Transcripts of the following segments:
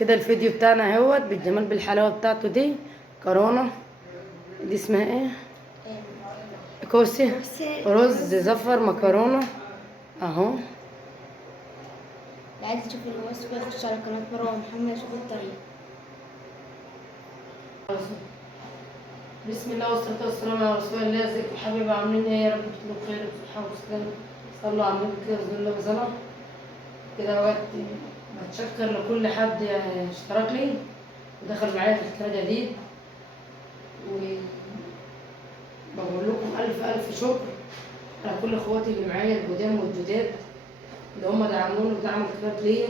كده الفيديو بتاعنا اهوت بالجمال بالحلاوه بتاعته دي. كورونا دي اسمها ايه؟ كوسه، رز، زفر، مكرونه اهو. اللي عايز يشوف الوصفة يخش على قناة مروة محمد يشوف الطريقة. بسم الله والصلاة والسلام على رسول الله. ازيكم يا حبايبي، عاملين ايه؟ يا رب تكونوا بخير وبصحة وسلامة. صلوا على النبي كده بسم الله وسلام. كده وقت بتشكر لكل حد يعني اشترك لي ودخل معايا في القناة جديد، وبقول لكم ألف شكر على كل اخواتي اللي معايا القدام والجداد اللي هم دعموني ودعموا القناة ليا.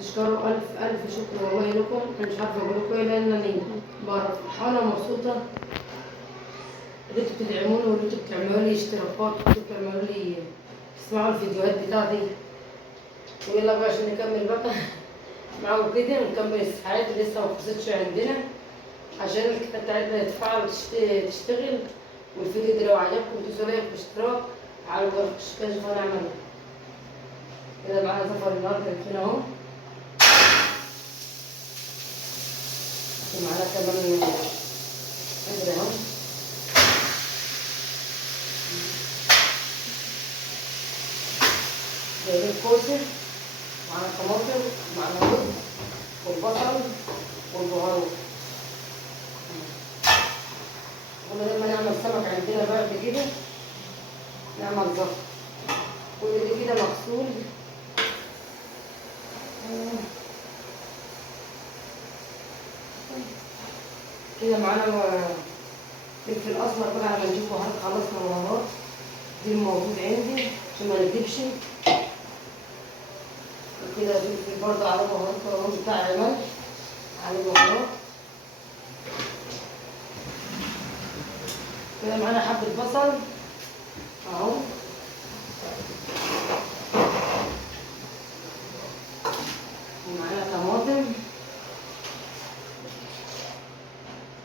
تشكروا ألف شكر والله لكم. أنا مش عارفة أقول لكم إيه لأنني فرحانة ومبسوطة اللي انتوا بتدعموني واللي انتوا بتعملوا لي اشتراكات واللي بتعملوا لي تسمعوا الفيديوهات بتاعتي. ويلا بقى عشان نكمل بقى معاكم كده ونكمل الساعات اللي لسه ما خلصتش عندنا عشان الكتاب بتاعتنا تتفاعل وتشتغل. والفيديو ده لو عجبكم تدوسوا لايك واشتراك على الجرس عشان نشوف هنعمل ايه. كده معانا زفر النهارده هنا اهو، ومعانا كمان حجر اهو. جايبين كوسه، معانا طماطم، معانا رز والبصل والبهارات. قلنا لما نعمل سمك عندنا بعد كده نعمل زفر. كل ده كده مغسول. كده معانا فلفل اسمر بقى على ما نجيب بهارات. خلصنا البهارات دي الموجود عندي عشان ما نكدبش. وكده فلفل برضه على بهارات الرز بتاع ملح على بهارات. كده معانا حبة بصل اهو، ومعانا طماطم.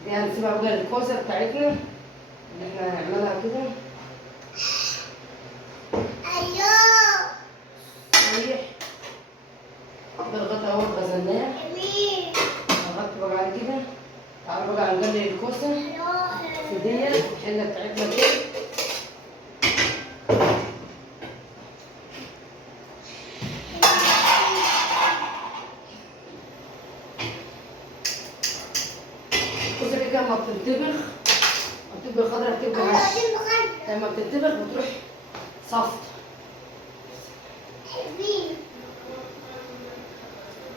دي هنسيبها بقى الكوسة بتاعتنا اللي احنا هنعملها كده. أيوه صحيح ده الغطا اهو غسلناه. هنغطي بقى على كده. تعالوا بقى هنقلل الكوسة في ديت الحلة بتاعتنا كده. الكوسة دي لما بتنطبخ خضرا بتبقى هش. لما بتنطبخ بتروح صفت.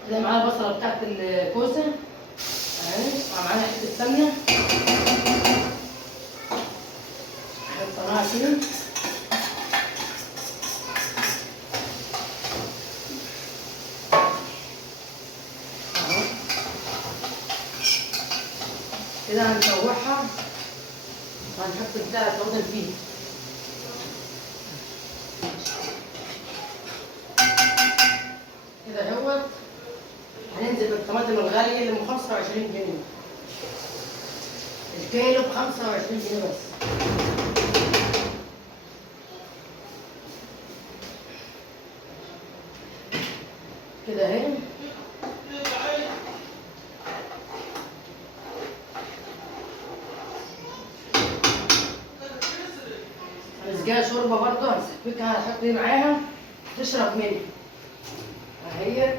كده معانا البصلة بتاعت الكوسة اهي، ومعانا حتة سمنة حطيناها كده. اهو كده هنشوحها وهنحط بتاع الطماطم فيه. كده اهوت هننزل بالطماطم الغالية اللي ب 25 جنيه. الكيلو ب 25 جنيه بس. كده اهي. هنسقيها شوربة برضه هنسبكها هنحط ايه معاها تشرب منها اهي.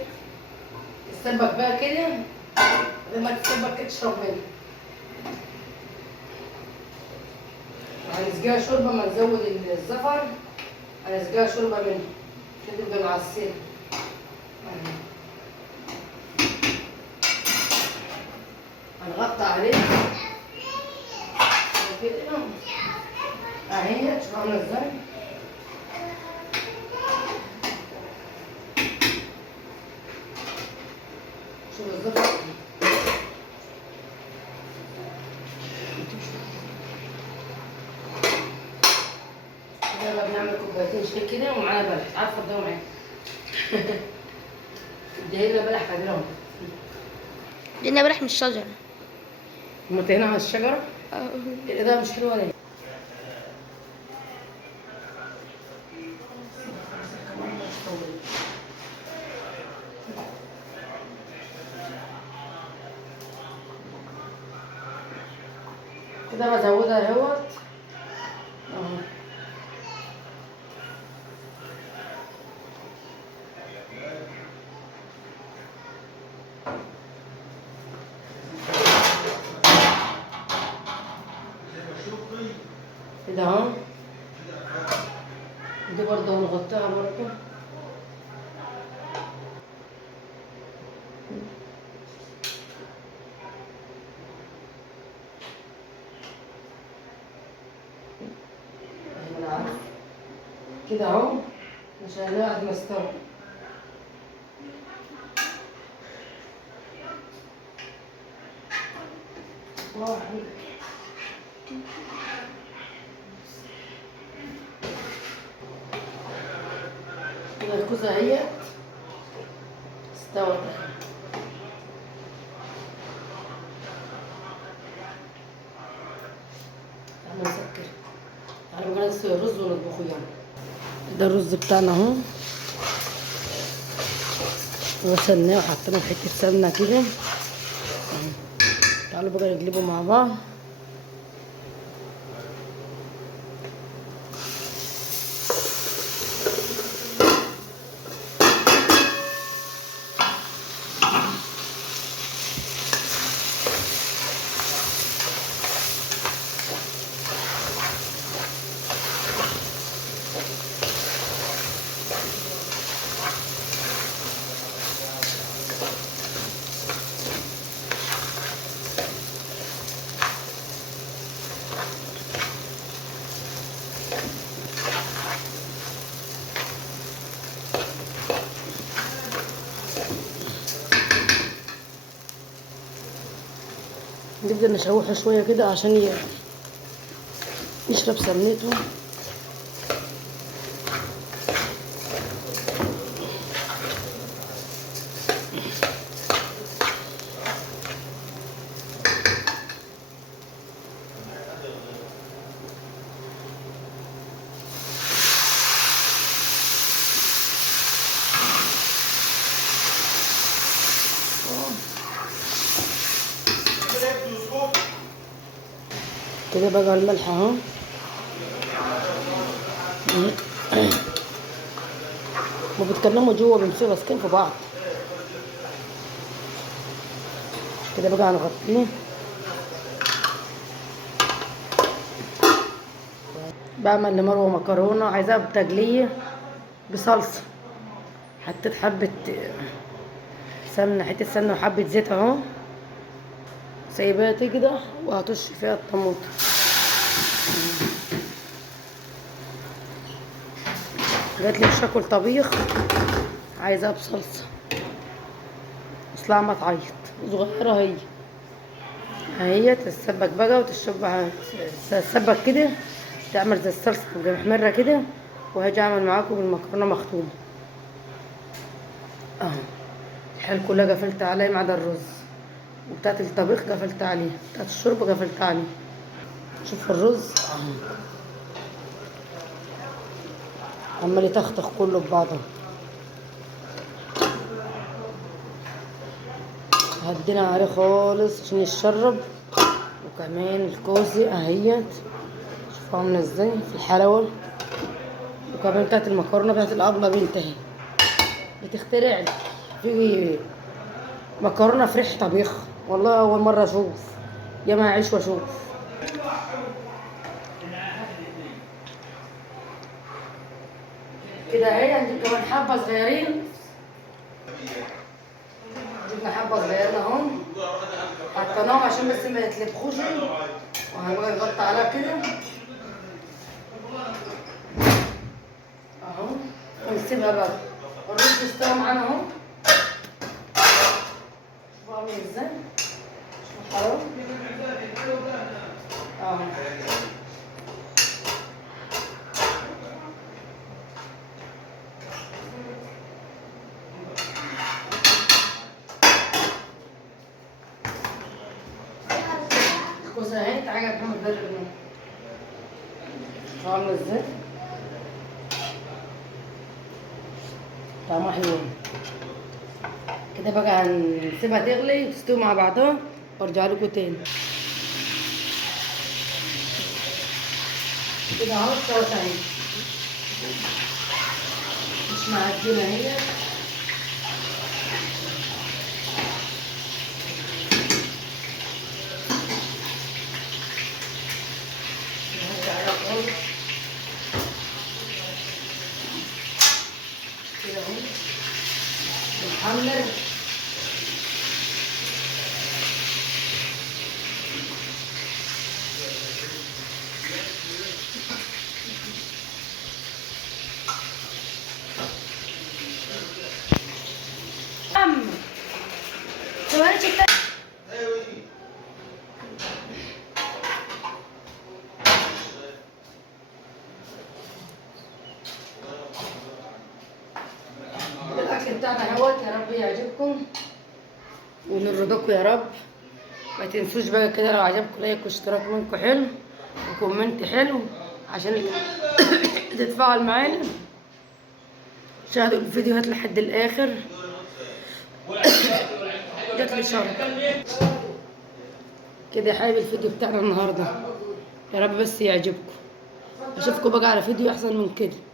تتسبك بقى كده لما تتسبك كده تشرب منها. هنسقيها شوربة ما نزود الزفر. هنسقيها شوربة منها عشان تبقى معسلة. هنغطي عليه كده اهي. شوفوا عاملة ازاي. شوف الزفر. يلا بنعمل كوبايتين شاي كده ومعانا بلح. عارفه الجو معايا. جايب لنا بلح كبير اهو. جبنا بلح من الشجرة. متهنا على الشجره. الاضاءه مش حلوه ليه؟ كده بزودها اهوت اهو. كده اهو. دي برضه هنغطيها برضه. أنا عارف. كده اهو عشان بعد ما استوى. واحد. كده الكوسة اهيت استوت. تعالى نسكر. تعالى بقى نسوي الرز ونطبخه يعني. ده الرز بتاعنا اهو، غسلناه وحطيناه في حتة سمنة كده اهو. تعالوا بقى نقلبه مع بعض. نبدأ نشوحه شوية كده عشان يشرب سمنته. كده بقى الملح اهو. ما بيتكلموا جوه بيمسكوا ماسكين في بعض. كده بقى هنغطيه. بعمل لمروه مكرونه عايزاها بتقليه بصلصه. حطيت حبه سمنه، حته سمنه وحبه زيت اهو، سايباها تجدع وهطش فيها الطماطم. جات لي مش هاكل طبيخ، عايزاها بصلصه. اصلها ما تعيط صغيره هي اهي. تتسبك بقى تتسبك كده، تعمل زي الصلصه تبقى محمره كده. وهاجي اعمل معاكم المكرونه مخدومه اهو. الحال كلها قفلت عليه ما عدا الرز، وبتاعت الطبيخ قفلت عليه، بتاعت الشرب قفلت عليه. شوف الرز اهو عمال يتختخ كله ببعضه. هدينا عليه خالص عشان يتشرب. وكمان الكوسه اهيت، شوفوا عامله ازاي في الحلاوه. وكمان بتاعت المكرونه بتاعت الابله بنت اهي بتخترع لي في مكرونه في ريحه طبيخ. والله اول مره اشوف، يا ما اعيش واشوف. كده اهي. هنجيب كمان حبه صغيرين، جبنا حبه صغيرين اهو حطيناهم عشان بس ما يتلبخوش. وهنبقى نغطي عليها كده اهو ونسيبها بقى. الرز استوى معانا اهو. شوفوا عامل ازاي، شوفوا حرام اهو. الكوسه اهي. تعالى يا محمد جرب منها. شوفوا عامله ازاي، طعمها حلو. كده بقى هنسيبها تغلي وتستوي مع بعضها وارجع لكم تاني. كده اهو استوت اهي، مش معجنه هي. كده اهو بنحمر. ثواني شكلها الاكل بتاعنا اهوت، يا رب يعجبكم ونرضاكم يا رب. ما تنسوش بقى كده لو عجبكم لايك واشتراك منكم حلو وكومنت حلو عشان تتفاعل معانا. شاهدوا الفيديوهات لحد الاخر. جات لي شرط كده يا حبايبي. الفيديو بتاعنا النهارده يا رب بس يعجبكم. اشوفكم بقى على فيديو احسن من كده.